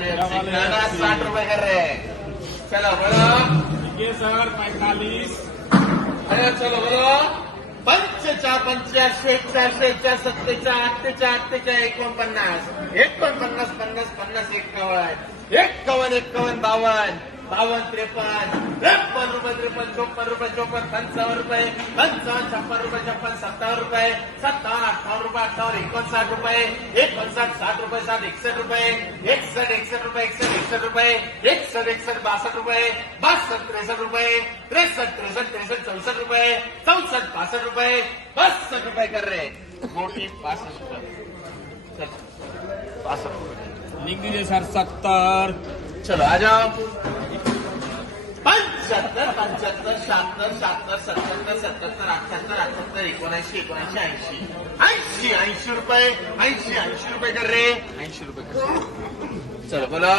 साठ रुपए कर रहे हैं चलो बोलो ये सर पैंतालीस अरे चलो बोलो पंचेचाळ पंच्याऐंशी चारशे चार सत्तेचाळ चार अठ्ठेचाळ एकोणपन्नास एकोणपन्नास पन्नास पन्नास एक्कावन्न एक्कावन्न एक्कावन्न बावन्न बावन्न त्रेपन्न त्रेपन्न रुपये त्रेपन्न चोपन्न रुपये चोपन्न पंचावन्न रुपये पंचावन्न छप्पन रुपये छप्पन सत्तावन्न रुपये सत्तावन्न रुपये अठ्ठावन्न एकोणसाठ रुपये एकोणसाठ साठ रुपये साठ एकसष्ट रुपये एकसष्ट एकसष्ट रुपये एकसष्ट एकसष्ट रुपये एकसष्ट एकसष्ट बासष्ट रुपये बासष्ट त्रेसष्ट रुपये त्रेसष्ट त्रेसष्ट त्रेसष्ट चौसष्ट रुपये चौसष्ट पासष्ट रुपये बासष्ट रुपये कर रहे मोटी बासष्ट रुपये। बासष्ट रुपये। लिख दीजिए सर सत्तर। चलो आ जाओ पंच्याहत्तर शहात्तर शहात्तर सत्याहत्तर सत्याहत्तर अठ्याहत्तर अठ्याहत्तर एकोणऐंशी एकोणऐंशी ऐंशी. ऐंशी ऐंशी रुपये ऐंशी ऐंशी रुपये कर रे. ऐंशी रुपये कर. चलो बोलो.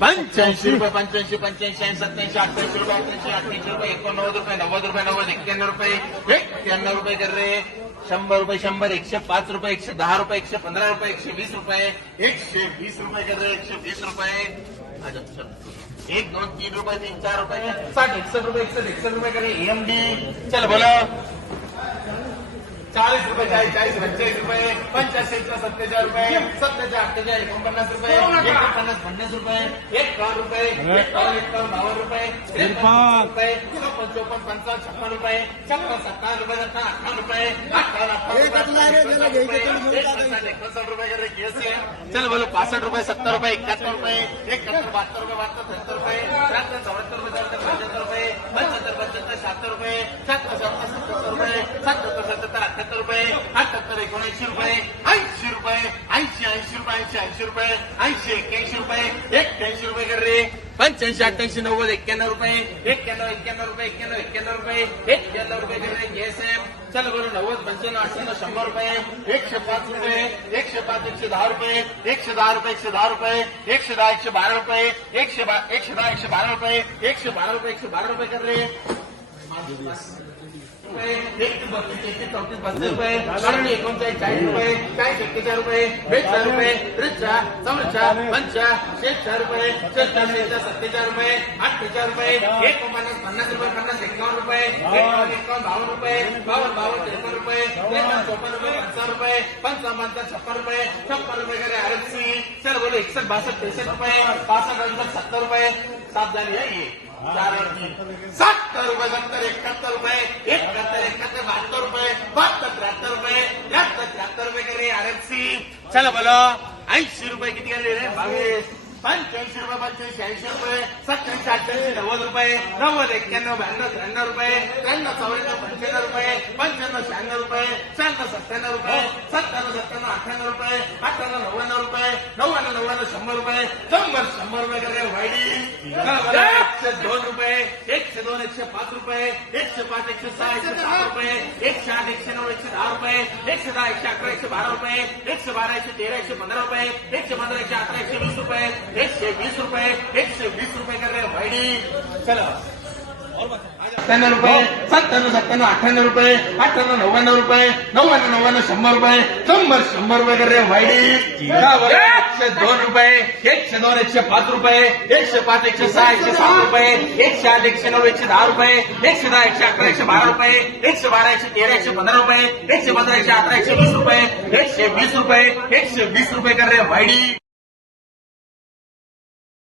पंच्याऐंशी रुपये पंच्याऐंशी पंच्याऐंशी ऐंशी सत्याऐंशी अठ्ठ्याऐंशी रुपये अठ्ठ्याऐंशी अठ्ठ्याऐंशी रुपये एकोणनव्वद रुपये नव्वद रुपये नव्वद एक्क्याण्णव रुपये एक्क्याण्णव रुपये कर रे. शंभर रुपये शंभर एकशे पाच रुपये एकशे दहा रुपये एकशे पंधरा रुपये एकशे वीस रुपये एकशे वीस रुपये कर रे एकशे वीस रुपये. एक दोन तीन रुपये तीन चार रुपये साठ एकसठ रुपये एकसठ एकसठ रुपये करे एमडी चल बोलो चाळीस रुपये चाळीस चाळीस पंचेचाळीस रुपये पंच्याऐंशी सत्तेचाळीस रुपये सत्तेचाळ अठ्ठेचाळीस एकोणपन्नास रुपये एकोणपन्नास पन्नास रुपये एकावन्न रुपये एकावन्न एकावन्न बावन्न रुपये रुपये चोपन्न चोपन्न पंचावन्न छप्पन रुपये छप्पन सत्तावन्न रुपये सत्तावन्न अठ्ठावन्न रुपये अठ्ठावन्न अठ्ठावन्न एकोणसाठ एकोणसाठ रुपये चल बोलो पासष्ट रुपये सत्तर रुपये एकाहत्तर रुपये एकाहत्तर बहात्तर रुपये बहात्तर रुपये सत्तर सत्तर अठ्याहत्तर रुपये अठ्याहत्तर एकोणऐंशी रुपये, ऐंशी रुपये, ऐंशी ऐंशी रुपये, ऐंशी ऐंशी रुपये, ऐंशी, एक्क्याऐंशी रुपये एक्क्याऐंशी रुपये कर रे. पंच्याऐंशी, अठ्ठ्याऐंशी, नव्वद, एक्क्याण्णव रुपये, एक्क्याण्णव एक्क्याण्णव रुपये, एक्क्याण्णव एक्क्याण्णव रुपये एक्क्याण्णव रुपये कर रे जीएसएम चल बोलो, नव्वद, पंच्याण्णव, अठ्ठ्याण्णव, शंभर रुपये, एकशे पाच रुपये, एकशे पाच, एकशे दहा रुपये, एकशे दहा रुपये, एकशे दहा रुपये, एकशे दहा, एकशे बारा रुपये, एकशे एकशे दहा, एकशे बारा रुपये, एकशे बारा रुपये, एकशे बारा रुपये कर रे. एकशे बत्तीस एकशे चौतीस बत्तीस रुपये कारण एकोणचाळीस चाळीस रुपये चाळीस एक्केचाळीस रुपये बेचाळीस रुपये त्रिचा चौचा पंचा शेचाळ रुपये शेचाळ शेचाळ सत्तेचाळ रुपये अठ्ठेचाळ रुपये एकोणपन्नास पन्नास रुपये पन्नास एकावन्न रुपये एकावन्न एकावन्न बावन्न रुपये बावन्न बावन्न त्रेपन्न रुपये त्रेपन्न चोपन्न रुपये पंचावन्न रुपये पंचावन्न पंचावन्न छप्पन रुपये छप्पन रुपये करे आरक्षी सर बोलो एकसष्ट बासष्ट त्रेसष्ट रुपये पासष्ट अडुसष्ट सत्तर रुपये सात झाली आहे. सत्तर रुपये सत्तर एकाहत्तर रुपये एकाहत्तर एकाहत्तर बहात्तर रुपये बहात्तर त्र्याहत्तर रुपये त्र्याहत्तर त्र्याहत्तर रुपये करे आरक्षी चला बोला. ऐंशी रुपये किती आले रे? बावीस. पंच्याऐंशी रुपये पंच्याऐंशी ऐंशी रुपये सत्याऐंशी अठ्ठ्याऐंशी नव्वद रुपये नव्वद एक्क्याण्णव ब्याण्णव त्र्याण्णव रुपये त्र्याण्णव चौऱ्याण्णव पंच्याण्णव रुपये पंच्याण्णव शहाण्णव रुपये शहाण्णव सत्त्याण्णव रुपये सत्त्याण्णव सत्त्याण्णव अठ्ठ्याण्णव रुपये अठ्ठ्याण्णव नव्याण्णव रुपये नव्याण्णव नव्याण्णव शंभर रुपये शंभर शंभर रुपये करे वाईडी एकशे दोन रुपये एकशे दोन एकशे पाच रुपये एकशे पाच एकशे सहा एकशे सात रुपये एकशे आठ एकशे नऊ एकशे दहा रुपये एकशे दहा एकशे अकरा एकशे बारा रुपये एकशे बारा एकशे तेरा एकशे पंधरा रुपये एकशे पंधरा एकशे अठरा एकशे वीस रुपये एकशे वीस रुपये एकशे वीस रुपये कर रहे हैं भाईडी चलो सत्त्याण्णव रुपये सत्त्याण्णव सत्त्याण्णव अठ्ठ्याण्णव रुपये अठ्ठ्याण्णव नव्याण्णव रुपये नव्याण्णव नव्याण्णव शंभर रुपये शंभर शंभर रुपये कर रहे हैं भाईडी एकशे दोन रुपये एकशे दोन एकशे पाच रुपये एकशे पाच एकशे सहा एकशे सात रुपये एकशे आठ एकशे नऊ एकशे दहा रुपये एकशे दहा एकशे अकरा एकशे बारा रुपये एकशे बारा एकशे तेरा एकशे पंधरा रुपये एकशे पंधरा एकशे अठरा एकशे वीस रुपये एकशे वीस रुपये एकशे वीस रुपये कर रहे हैं भाईडी